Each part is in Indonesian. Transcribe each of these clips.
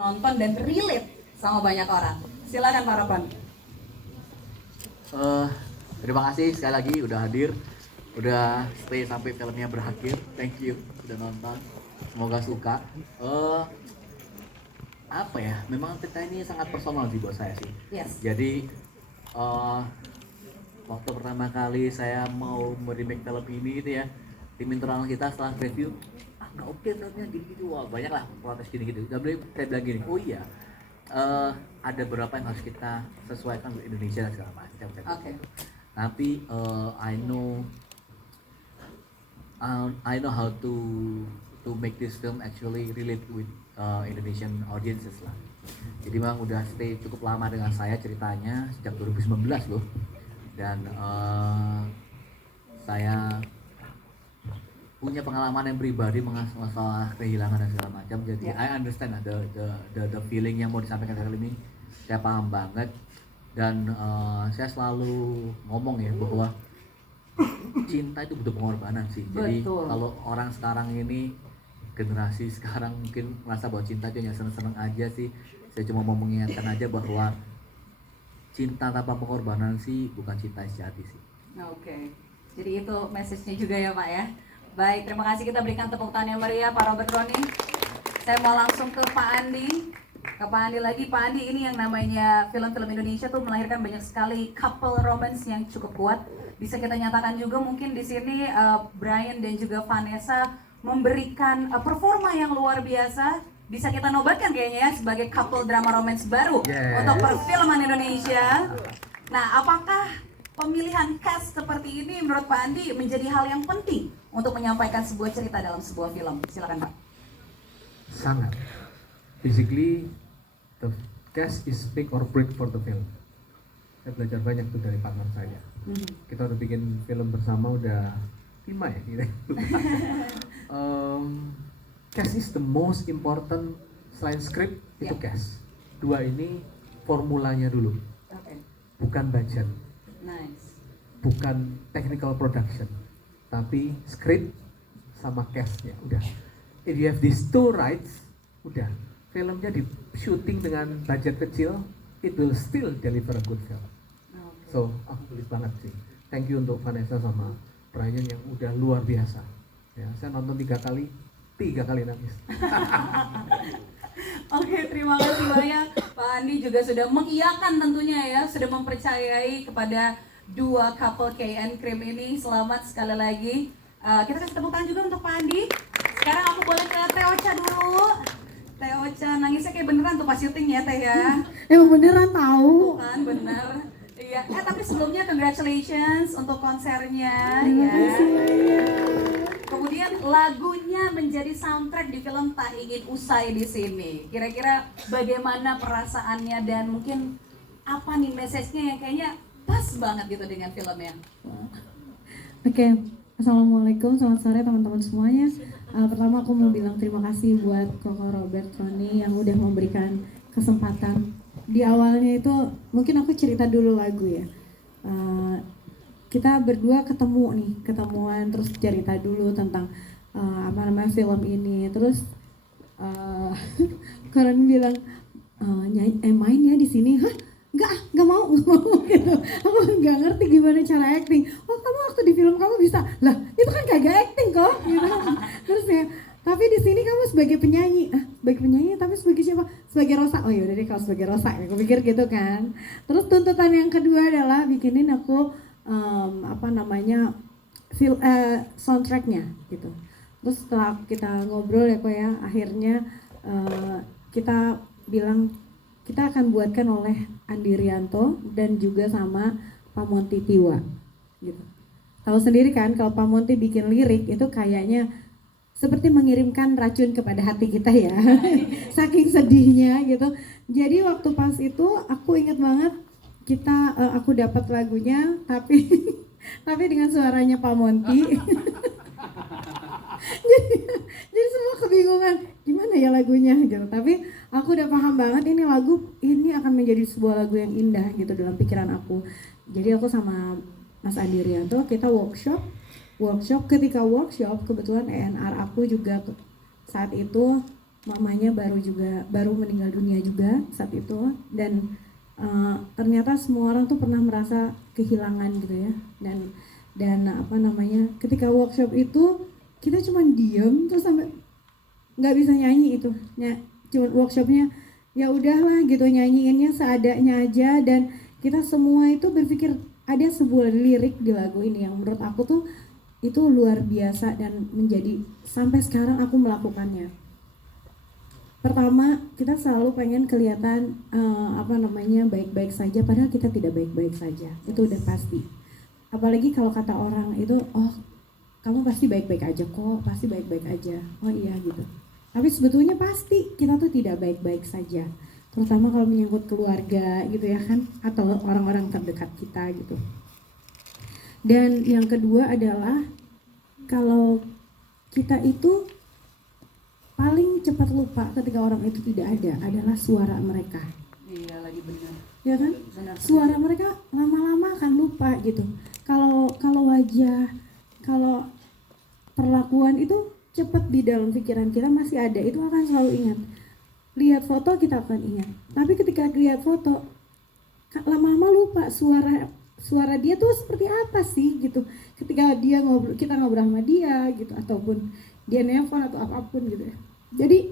nonton dan relate sama banyak orang. Silakan Pak Ropan. Terima kasih sekali lagi udah hadir, udah stay sampai filmnya berakhir. Thank you udah nonton. Semoga suka. Apa ya? Memang cerita ini sangat personal sih buat saya sih. Yes. Jadi waktu pertama kali saya mau meremake film ini gitu ya, tim internal kita setelah review, nggak oke filmnya gini-gini, wah banyak lah protes gini-gitu. Saya bilang gini, oh iya, ada beberapa yang harus kita sesuaikan untuk Indonesia dan segala macam. Oke. Tapi I know how to make this film actually relate with Indonesian audiences lah. Jadi memang udah stay cukup lama dengan saya ceritanya sejak 2019 loh. Dan saya punya pengalaman yang pribadi masalah kehilangan dan segala macam. Jadi I understand the feeling yang mau disampaikan kali ini. Saya paham banget. Dan saya selalu ngomong ya bahwa cinta itu butuh pengorbanan sih. Jadi kalau orang sekarang ini, generasi sekarang mungkin merasa bahwa cinta itu hanya seneng-seneng aja sih. Saya cuma mau mengingatkan aja bahwa cinta tanpa pengorbanan sih bukan cinta sejati sih. Oke. Jadi itu message-nya juga ya Pak ya. Baik, terima kasih, kita berikan tepuk tangan yang meriah Pak Robert Roni. Saya mau langsung ke Pak Andi. Ke Pak Andi lagi. Pak Andi, ini yang namanya film-film Indonesia tuh melahirkan banyak sekali couple romance yang cukup kuat. Bisa kita nyatakan juga mungkin di sini Brian dan juga Vanessa memberikan performa yang luar biasa. Bisa kita nobatkan kayaknya ya sebagai couple drama romance baru untuk perfilman Indonesia. Nah, apakah pemilihan cast seperti ini menurut Pak Andi menjadi hal yang penting untuk menyampaikan sebuah cerita dalam sebuah film? Silakan Pak. Sangat. Basically, the cast is make or break for the film. Saya belajar banyak tuh dari partner saya. Kita udah bikin film bersama udah 5 ya kira. Cast is the most important selain script itu cast. 2 ini formulanya dulu. Bukan budget. Nice. Bukan technical production. Tapi script sama castnya udah. If you have these two rights, udah. Filmnya di shooting dengan budget kecil, it will still deliver a good film. So, aku tulis banget sih. Thank you untuk Vanessa sama Brian yang udah luar biasa. Ya, saya nonton 3 kali nangis. Oke, terima kasih banyak. Pak Andi juga sudah mengiyakan tentunya ya, sudah mempercayai kepada dua couple KN Cream ini. Selamat sekali lagi. Kita kasih tepuk tangan juga untuk Pak Andi. Sekarang aku boleh ke Teh Ocha dulu. Teh Ocha nangisnya kayak beneran tuh pas syuting ya Teh ya. Emang beneran tahu. Kan bener. Iya. Tapi sebelumnya congratulations untuk konsernya ya. Kemudian lagunya menjadi soundtrack di film Tak Ingin Usai di sini. Kira-kira bagaimana perasaannya dan mungkin apa nih message-nya yang kayaknya pas banget gitu dengan filmnya? Oke, Assalamualaikum, selamat sore teman-teman semuanya. Pertama aku mau bilang terima kasih buat Koko Robert Roni yang udah memberikan kesempatan. Di awalnya itu mungkin aku cerita dulu lagu ya. Kita berdua ketemuan terus cerita dulu tentang film ini. Terus Karen bilang main ya di sini. Hah? Nggak mau gitu. Aku nggak ngerti gimana cara acting. Oh, kamu waktu di film kamu bisa. Lah, itu kan kagak acting kok gitu. Terus ya, tapi di sini kamu sebagai penyanyi. Sebagai penyanyi tapi sebagai siapa? Sebagai Rosa. Oh ya udah deh kalau sebagai Rosa. Aku pikir gitu kan. Terus tuntutan yang kedua adalah bikinin aku soundtracknya gitu. Terus setelah kita ngobrol ya kok ya, akhirnya kita bilang kita akan buatkan oleh Andi Rianto dan juga sama Pak Monty Tiwa gitu. Tahu sendiri kan kalau Pak Monty bikin lirik itu kayaknya seperti mengirimkan racun kepada hati kita ya. Saking sedihnya gitu. Jadi waktu pas itu aku ingat banget aku dapat lagunya tapi tapi dengan suaranya Pak Monty. jadi semua kebingungan gimana ya lagunya gitu. Tapi aku udah paham banget ini lagu ini akan menjadi sebuah lagu yang indah gitu dalam pikiran aku. Jadi aku sama Mas Andi Rianto kita workshop. Ketika workshop kebetulan ENR aku juga saat itu mamanya baru meninggal dunia juga saat itu, dan ternyata semua orang tuh pernah merasa kehilangan gitu ya, dan apa namanya, ketika workshop itu kita cuma diem terus sampai nggak bisa nyanyi itu, cuma workshopnya ya udahlah gitu, nyanyiinnya seadanya aja, dan kita semua itu berpikir ada sebuah lirik di lagu ini yang menurut aku tuh itu luar biasa dan menjadi sampai sekarang aku melakukannya. Pertama, kita selalu pengen kelihatan baik-baik saja, padahal kita tidak baik-baik saja. Itu udah pasti. Apalagi kalau kata orang itu, oh kamu pasti baik-baik aja kok, pasti baik-baik aja. Oh iya gitu. Tapi sebetulnya pasti kita tuh tidak baik-baik saja. Terutama kalau menyangkut keluarga gitu ya kan, atau orang-orang terdekat kita gitu. Dan yang kedua adalah kalau kita itu paling cepat lupa ketika orang itu tidak ada adalah suara mereka. Iya, lagi benar. Ya kan? Benar. Suara mereka lama-lama akan lupa gitu. Kalau wajah, kalau perlakuan itu cepat di dalam pikiran kita masih ada, itu akan selalu ingat. Lihat foto kita akan ingat. Tapi ketika lihat foto lama-lama lupa suara dia tuh seperti apa sih gitu, ketika kita ngobrol sama dia gitu, ataupun dia nelpon atau apapun gitu ya. Jadi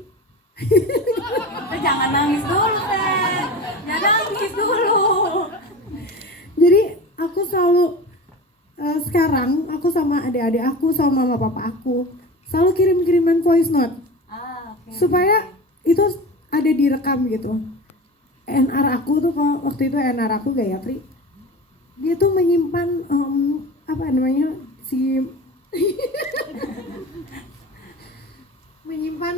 Jangan nangis dulu, Teh. Jangan nangis dulu. jadi aku selalu sekarang aku sama adik-adik aku sama mama papa aku selalu kirim-kiriman voice note Okay. supaya itu ada direkam gitu. NR aku tuh waktu itu NR aku Gayatri, dia tuh menyimpan menyimpan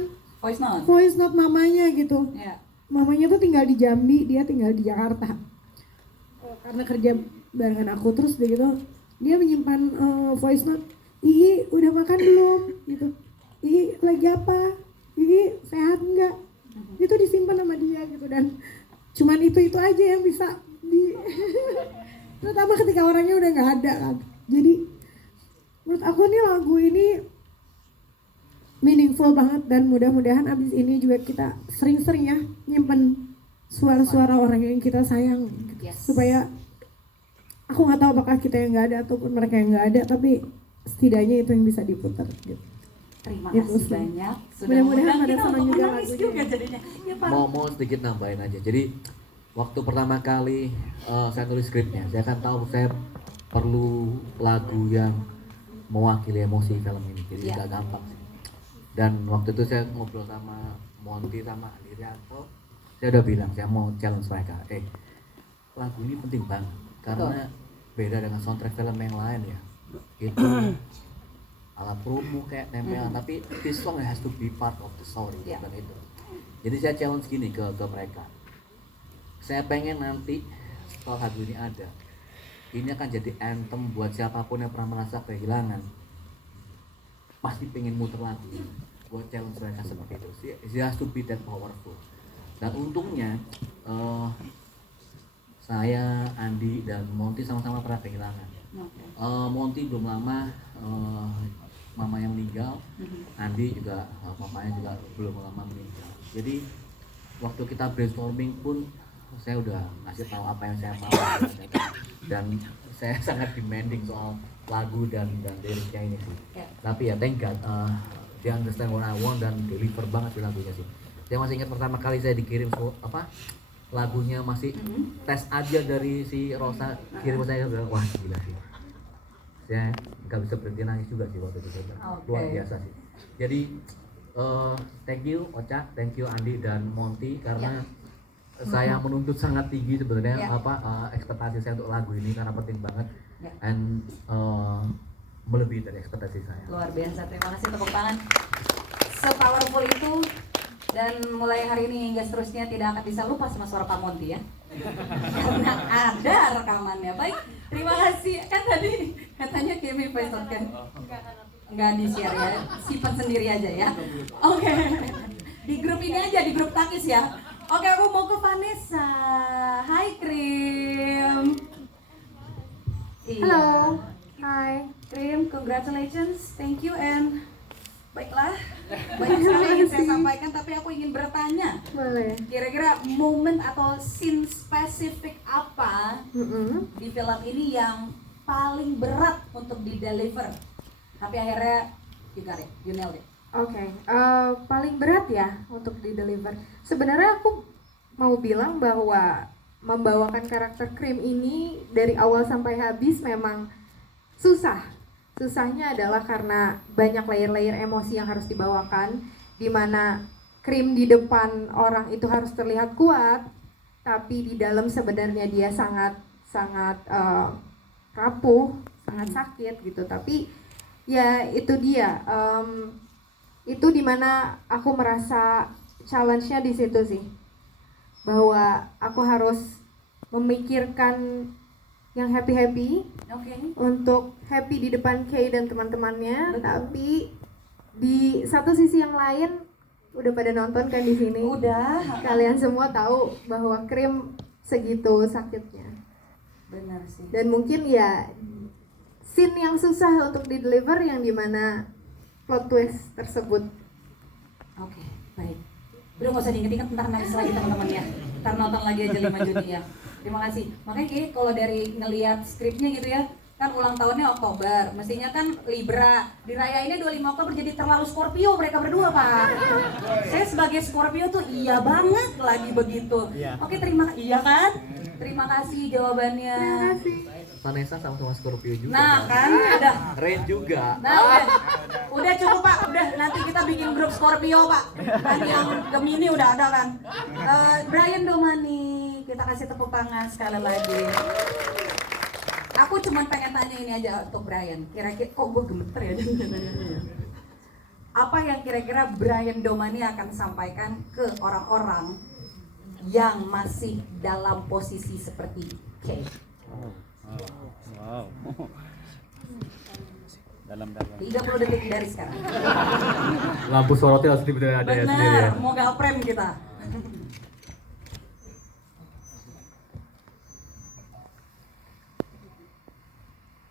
voice note mamanya gitu. Ya. Mamanya tuh tinggal di Jambi, dia tinggal di Jakarta. Karena kerja barengan aku, terus dia menyimpan voice note, "Ih, udah makan belum?" gitu. "Ih, lagi apa? Ih, sehat enggak?" Itu disimpan sama dia gitu, dan cuman itu aja yang bisa terutama ketika orangnya udah nggak ada kan. Jadi menurut aku nih lagu ini meaningful banget, dan mudah-mudahan abis ini juga kita sering-sering ya nyimpen suara-suara orang yang kita sayang gitu. Yes. Supaya aku nggak tahu apakah kita yang nggak ada ataupun mereka yang nggak ada, tapi setidaknya itu yang bisa diputar gitu. Terima Itu kasih sih. banyak. Mudah-mudahan pada kita senang untuk juga menangis lagunya. juga jadinya. Ya, Pak. Mau sedikit nambahin aja. Jadi waktu pertama kali saya tulis skripnya, saya kan tahu saya perlu lagu yang mewakili emosi film ini. Jadi Iya. nggak gampang sih. Dan waktu itu saya ngobrol sama Monty sama Andi Rianto, saya udah bilang saya mau challenge mereka. Lagu ini penting banget karena beda dengan soundtrack film yang lain ya. Itu ala promo kayak tempelan, tapi this song has to be part of the story, Yeah. bukan itu. Jadi saya challenge gini ke mereka, saya pengen nanti setelah lagu ini ada, ini akan jadi anthem buat siapapun yang pernah merasa kehilangan, pasti pengen muter lagu ini. Gue challenge mereka seperti itu. It has to be that powerful. Dan untungnya saya, Andi, dan Monty sama-sama pernah kehilangan. Monty belum lama mamanya meninggal, Andi juga mamanya juga belum lama meninggal. Jadi waktu kita brainstorming pun saya udah ngasih tahu apa yang saya mau, dan saya sangat demanding soal lagu dan liriknya ini sih. Tapi ya thank God, dia understand what I want dan deliver banget di lagunya sih. Saya masih ingat pertama kali saya dikirim lagunya masih tes aja dari si Rosa, kirim saya udah wah gila sih. Saya nggak bisa berhenti nangis juga sih waktu itu. Luar biasa sih. Jadi thank you Ocha, thank you Andi dan Monty karena saya menuntut sangat tinggi sebenarnya ekspektasi saya untuk lagu ini karena penting banget and melebihi dari ekspektasi saya. Luar biasa, terima kasih, tepuk tangan. Se-powerful itu, dan mulai hari ini hingga seterusnya tidak akan bisa lupa sama suara Pak Monty ya. Karena ada rekamannya. Baik, terima kasih. Kan tadi katanya Kimi voice note kan nggak di-share ya, simpan sendiri aja ya. Oke. Di grup ini aja, di grup Takis ya. Oke, aku mau ke Vanessa. Hai Krim. Halo. Hai. Krim, congratulations, thank you, and Baiklah, banyak sekali yang ingin saya sampaikan, tapi aku ingin bertanya. Boleh. Kira-kira momen atau scene spesifik apa di film ini yang paling berat untuk di-deliver? Tapi akhirnya you got it, you nailed it. Oke, paling berat ya untuk di-deliver. Sebenarnya aku mau bilang bahwa membawakan karakter Krim ini dari awal sampai habis memang susah. Susahnya adalah karena banyak layer-layer emosi yang harus dibawakan, di mana Krim di depan orang itu harus terlihat kuat, tapi di dalam sebenarnya dia sangat rapuh, sangat sakit gitu. Tapi ya itu dia, itu dimana aku merasa challenge-nya di situ sih, bahwa aku harus memikirkan yang happy Oke. untuk happy di depan Kay dan teman-temannya, tapi di satu sisi yang lain udah pada nonton kan di sini. Udah. Kalian semua tahu bahwa Krim segitu sakitnya. Benar sih. Dan mungkin ya scene yang susah untuk di-deliver yang dimana plot twist tersebut. Oke, baik. Udah nggak usah diinget-inget, ntar nangis lagi teman-teman ya. Ntar nonton lagi aja 5 Juni ya. Terima kasih. Makanya kayak kalau dari ngelihat skripnya gitu ya, kan ulang tahunnya Oktober, mestinya kan Libra, dirayainnya 25 Oktober, jadi terlalu Scorpio mereka berdua Pak. Saya sebagai Scorpio tuh iya banget lagi begitu. Oke, iya kan? Terima kasih jawabannya. Terima kasih. Vanessa sama-sama Scorpio juga. Nah kan, udah. Rain juga. Nah udah cukup Pak, udah nanti kita bikin grup Scorpio Pak. Kan yang Gemini udah ada kan. Brian Domani, kita kasih tepuk tangan sekali lagi. Aku cuma pengen tanya ini aja untuk Brian. Kira-kira kok gue gemeter ya nanya-nanya. Apa yang kira-kira Brian Domani akan sampaikan ke orang-orang yang masih dalam posisi seperti Kay? Wow. Dalam-dalam. 30 detik dari sekarang. Lampu sorotnya harus ada ya sendiri ya. Benar, mau galprem kita.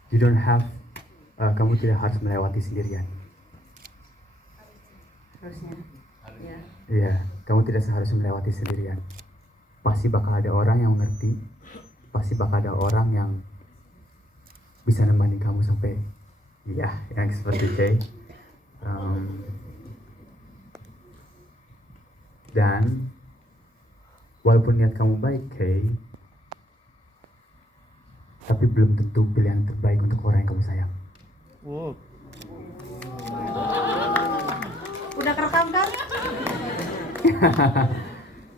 You don't have, kamu tidak harus melewati sendirian. Harusnya. Ya. Iya, kamu tidak seharusnya melewati sendirian. Pasti bakal ada orang yang mengerti, pasti bakal ada orang yang bisa nemenin kamu sampai, ya, yang seperti Kay. Dan walaupun niat kamu baik, Kay, tapi belum tentu pilihan terbaik untuk orang yang kamu sayang. Wow. Udah kerekam kan?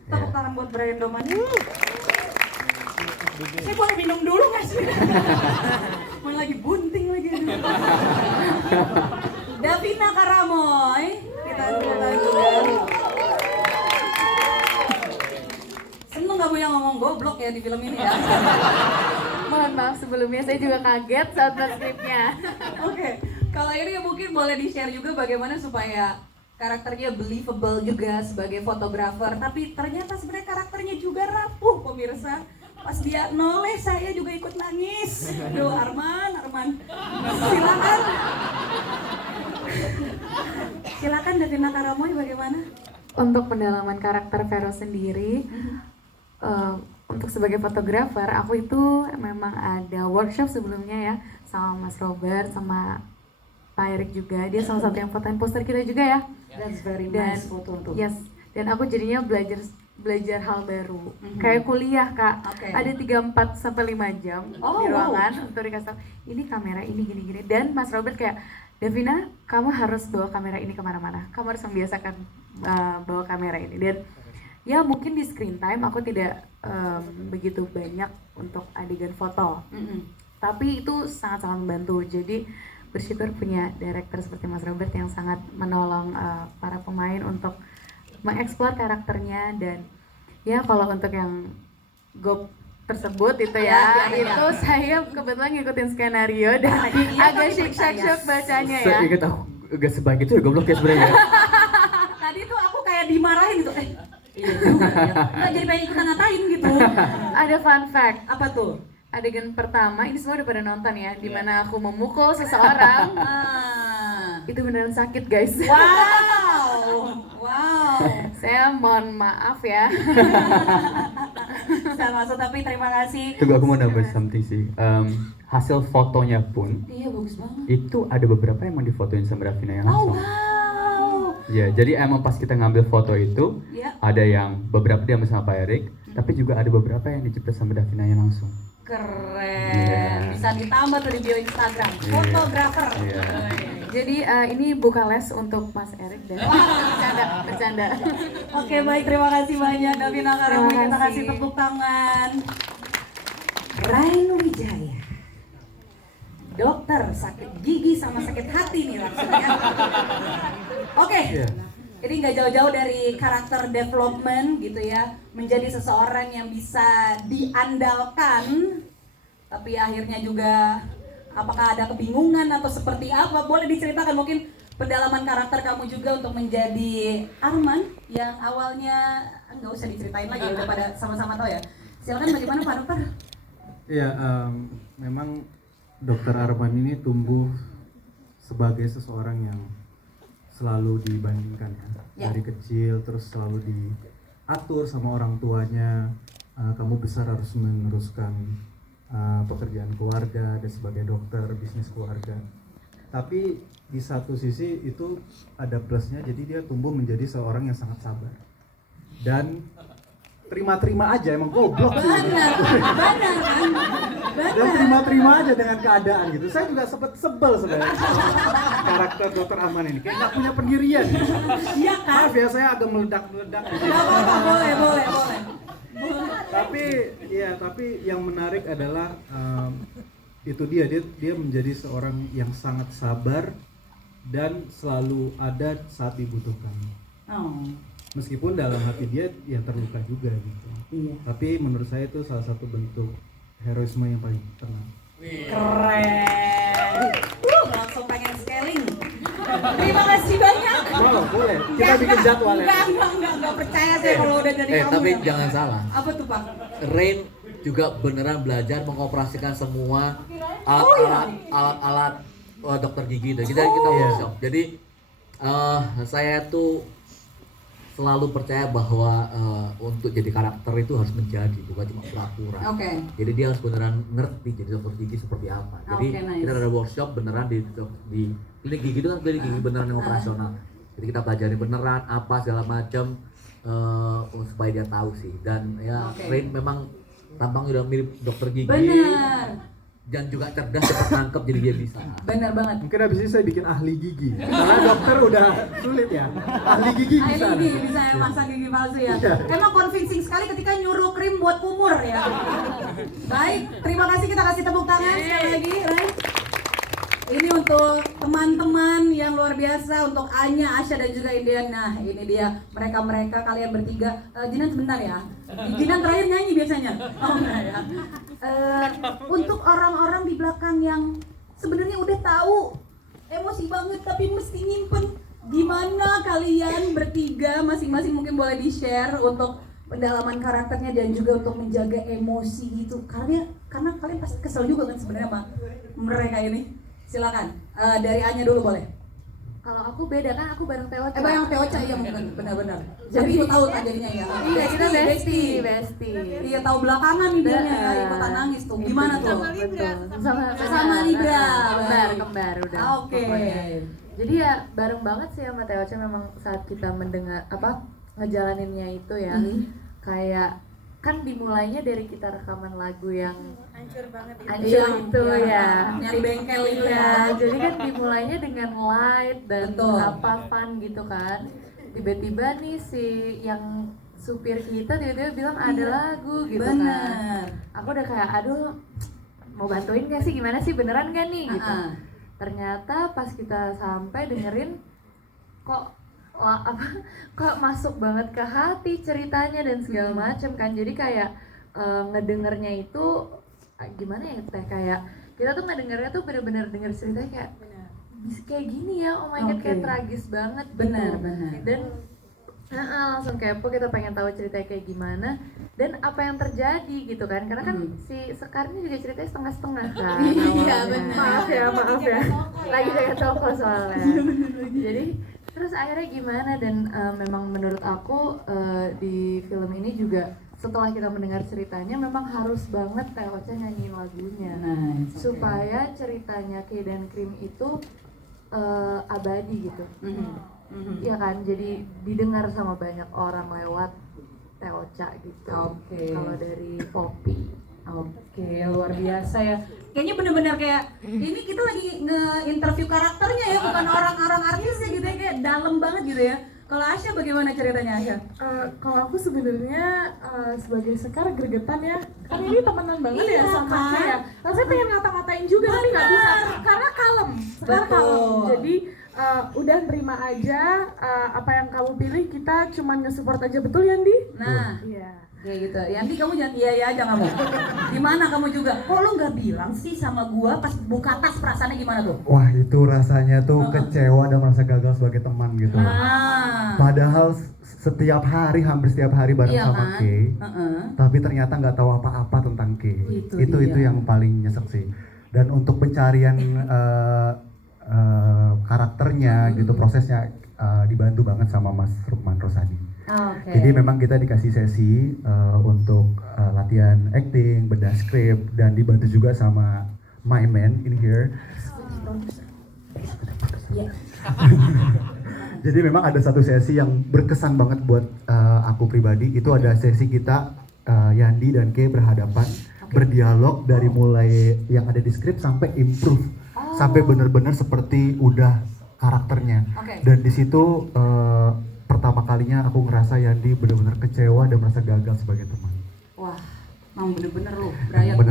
Tepuk tangan buat Brian Domani. Saya boleh minum dulu nggak sih? Mau lagi bunting lagi. Davina Karamoy, kita tepuk juga. Seneng nggak Bu yang ngomong goblok ya di film ini ya? Mohon maaf sebelumnya, saya juga kaget saat baca skripnya. Oke, kalau ini mungkin boleh di-share juga bagaimana supaya karakternya believable juga sebagai fotografer, tapi ternyata sebenarnya karakternya juga rapuh pemirsa. Pas dia noleh saya juga ikut nangis. Aduh Arman, silakan Davina Karamoy bagaimana? Untuk pendalaman karakter Vero sendiri, untuk sebagai fotografer, aku itu memang ada workshop sebelumnya ya sama Mas Robert, sama Pak Erik juga. Dia salah satu yang fotoin poster kita juga ya. That's very Dan nice foto tuh. yes, dan aku jadinya belajar hal baru. Kayak kuliah Kak, Oke. ada 3-4 sampai 5 jam Oh, di wow. ruangan untuk dikasih tahu, ini kamera ini gini-gini. Dan Mas Robert kayak, Davina, kamu harus bawa kamera ini kemana-mana. Kamu harus membiasakan bawa kamera ini. Dan ya mungkin di screen time aku tidak begitu banyak untuk adegan foto, tapi itu sangat-sangat membantu. Jadi bersyukur punya director seperti Mas Robert yang sangat menolong para pemain untuk mengeksplor karakternya. Dan ya kalau untuk yang GOP tersebut itu ya, itu saya kebetulan ngikutin skenario dan agak syok bacanya ya. Saya ingat aku gak sebaik itu ya, goblok ya sebenarnya. Tadi tuh aku kayak dimarahin gitu. Iya juga ya. Nggak jadi pengen ikutan ngatain gitu. Ada fun fact, Apa tuh? adegan pertama ini semua udah pada nonton ya, dimana aku memukul seseorang. itu beneran sakit guys. Wow. Saya mohon maaf ya. Saya masuk tapi terima kasih. Tunggu, aku mau nambah something sih. Hasil fotonya pun Iya bagus banget. itu ada beberapa yang difotoin sama Davina yang Oh langsung. wow. Ya, jadi emang pas kita ngambil foto itu Ya, ada yang beberapa dia sama Pak Erik, tapi juga ada beberapa yang dijepret sama Davina yang langsung. keren. Iya. Bisa ditambah tuh di bio Instagram. Iya. Fotografer. Iya. Jadi ini buka les untuk Mas Erik dan bercanda. Oke baik, terima kasih banyak Davina Karami. Terima Kita kasih. kasih tepuk tangan. Rainu Wijaya, dokter sakit gigi sama sakit hati nih langsungnya. Oke, Iya. jadi nggak jauh-jauh dari karakter development gitu ya, menjadi seseorang yang bisa diandalkan, tapi akhirnya juga apakah ada kebingungan atau seperti apa? Boleh diceritakan mungkin pendalaman karakter kamu juga untuk menjadi Arman yang awalnya nggak usah diceritain lagi, udah pada sama-sama tahu ya. Silakan bagaimana Pak Dokter? Iya, memang Dokter Arman ini tumbuh sebagai seseorang yang selalu dibandingkan Ya. dari kecil, terus selalu diatur sama orang tuanya. Kamu besar harus meneruskan pekerjaan keluarga dan sebagai dokter bisnis keluarga. Tapi di satu sisi itu ada plusnya, jadi dia tumbuh menjadi seorang yang sangat sabar dan terima-terima aja, emang goblok sih. Benar kan? Dan terima-terima aja dengan keadaan gitu. Saya juga sempet sebel sebenarnya karakter Dokter Arman ini, kayak nggak punya pendirian. Iya kan? Maaf ya, saya agak meledak-meledak. Gak apa-apa, boleh. Tapi yang menarik adalah itu dia menjadi seorang yang sangat sabar dan selalu ada saat dibutuhkan. Oh, Meskipun dalam hati dia yang terluka juga gitu. iya. Tapi menurut saya itu salah satu bentuk heroisme yang paling tenang. Keren. Langsung pengen scaling. Terima kasih banyak. Oh, boleh. Kita bikin jadwal ya. Enggak percaya saya kalau udah jadi kamu. Tapi ya. jangan salah. Apa tuh Pak? Rain juga beneran belajar mengoperasikan semua alat-alat dokter gigi itu. Kita workshop. Jadi saya tuh selalu percaya bahwa untuk jadi karakter itu harus menjadi, bukan cuma pura-pura. Oke. Jadi dia harus beneran ngerti jadi dokter gigi seperti apa. Jadi Oke, nice. kita ada workshop beneran di klinik gigi itu kan klinik gigi beneran yang operasional. Jadi kita pelajari beneran apa segala macam supaya dia tahu sih. Dan ya Oke. Rain memang tampangnya udah mirip dokter gigi. Benar. Dan juga cerdas, cepat nangkep, jadi dia bisa. Benar banget. Mungkin habis ini saya bikin ahli gigi. Karena dokter udah sulit ya. Ahli gigi bisa. Ahli gigi bisa ya masang gigi palsu ya. Iya. Emang convincing sekali ketika nyuruh krim buat kumur ya. Baik, terima kasih, kita kasih tepuk tangan sekali lagi, Ray. Ini untuk teman-teman yang luar biasa, untuk Anya, Asya dan juga Indian. Nah, ini dia mereka kalian bertiga. Jinan sebentar ya. Jinan terakhir nyanyi biasanya. Oh enggak ya. Untuk orang-orang di belakang yang sebenarnya udah tahu emosi banget tapi mesti nyimpen, gimana kalian bertiga masing-masing mungkin boleh di-share untuk pendalaman karakternya dan juga untuk menjaga emosi itu. Karena kalian pasti kesel juga kan sebenarnya sama mereka ini. Silakan, dari Anya dulu boleh. Kalau aku beda kan, aku bareng Teo. Yang Teoca ya mungkin benar-benar. Jadi ikut tahu kan jadinya ya. Iya, kita bestie. Iya, tahu belakangan nih dia ikutan nangis tuh. Gimana tuh? Sama Libra. Kembar udah. Oke. pokoknya. Jadi ya bareng banget sih sama Teo memang saat kita mendengar ngejalaninnya itu ya. Kayak kan dimulainya dari kita rekaman lagu yang hancur itu ya. Nyari bengkel itu Ya, ya. jadi kan dimulainya dengan light dan Betul. fun gitu kan. Tiba-tiba nih si yang supir kita tiba-tiba bilang ada lagu gitu kan. Benar. Aku udah kayak aduh mau bantuin gak sih, gimana sih, beneran gak nih gitu. Ternyata pas kita sampai dengerin kok kok masuk banget ke hati ceritanya dan segala macem kan. Jadi kayak ngedengernya itu gimana ya Teh, kayak kita tuh ngedengernya tuh bener-bener denger ceritanya kayak bisa kayak gini ya, oh my god, kayak tragis banget gitu. Benar. Dan langsung kepo, kita pengen tahu ceritanya kayak gimana dan apa yang terjadi gitu kan, karena kan si Sekar ini juga ceritanya setengah-setengah kan. Iya, awalnya. benar. Maaf ya lagi jaga toko soalnya. Jadi terus akhirnya gimana, dan memang menurut aku di film ini juga setelah kita mendengar ceritanya memang harus banget Teh Ocha nyanyiin lagunya Nice, oke. supaya ceritanya Kay dan Cream itu abadi gitu. Ya kan, jadi didengar sama banyak orang lewat Teh Ocha gitu. Oke. Kalau dari Poppy. Oke, luar biasa ya. Kayaknya bener-bener kayak ini kita lagi nge-interview karakternya ya, bukan orang-orang artisnya gitu ya, kayak dalam banget gitu ya. Kalau Asya bagaimana ceritanya Asya? Kalau aku sebenarnya sebagai Sekar gregetan ya, kan ini temenan banget Iya, ya sama kan? saya. Rasanya pengen ngata-ngatain juga tapi nggak bisa karena kalem. Sekar Betul. kalem. Jadi udah terima aja apa yang kamu pilih, kita cuman nge-support aja, betul Yandi? Nah, Iya. kayak gitu. Yanti kamu jangan iya aja kamu. Gimana kamu juga? Kok lu nggak bilang sih sama gua pas buka tas, perasaannya gimana tuh? Wah, itu rasanya tuh kecewa dan merasa gagal sebagai teman gitu. Ah, Padahal setiap hari, hampir setiap hari bareng iya sama kan? Kay, Heeh. tapi ternyata nggak tahu apa-apa tentang Kay. Itu Itu dia. yang paling nyesek sih. Dan untuk pencarian karakternya gitu, prosesnya dibantu banget sama Mas Rukman Rosadi. Oke. Jadi memang kita dikasih sesi untuk latihan acting, bedah skrip, dan dibantu juga sama my man in here. Jadi memang ada satu sesi yang berkesan banget buat aku pribadi. Itu ada sesi kita Yandi dan Kay berhadapan, berdialog dari mulai yang ada di skrip sampai improve, sampai benar-benar seperti udah karakternya. Oke. Dan di situ pertama kalinya aku ngerasa Yandi benar-benar kecewa dan merasa gagal sebagai teman. Wah, mau bener-bener lu, Brian. Bener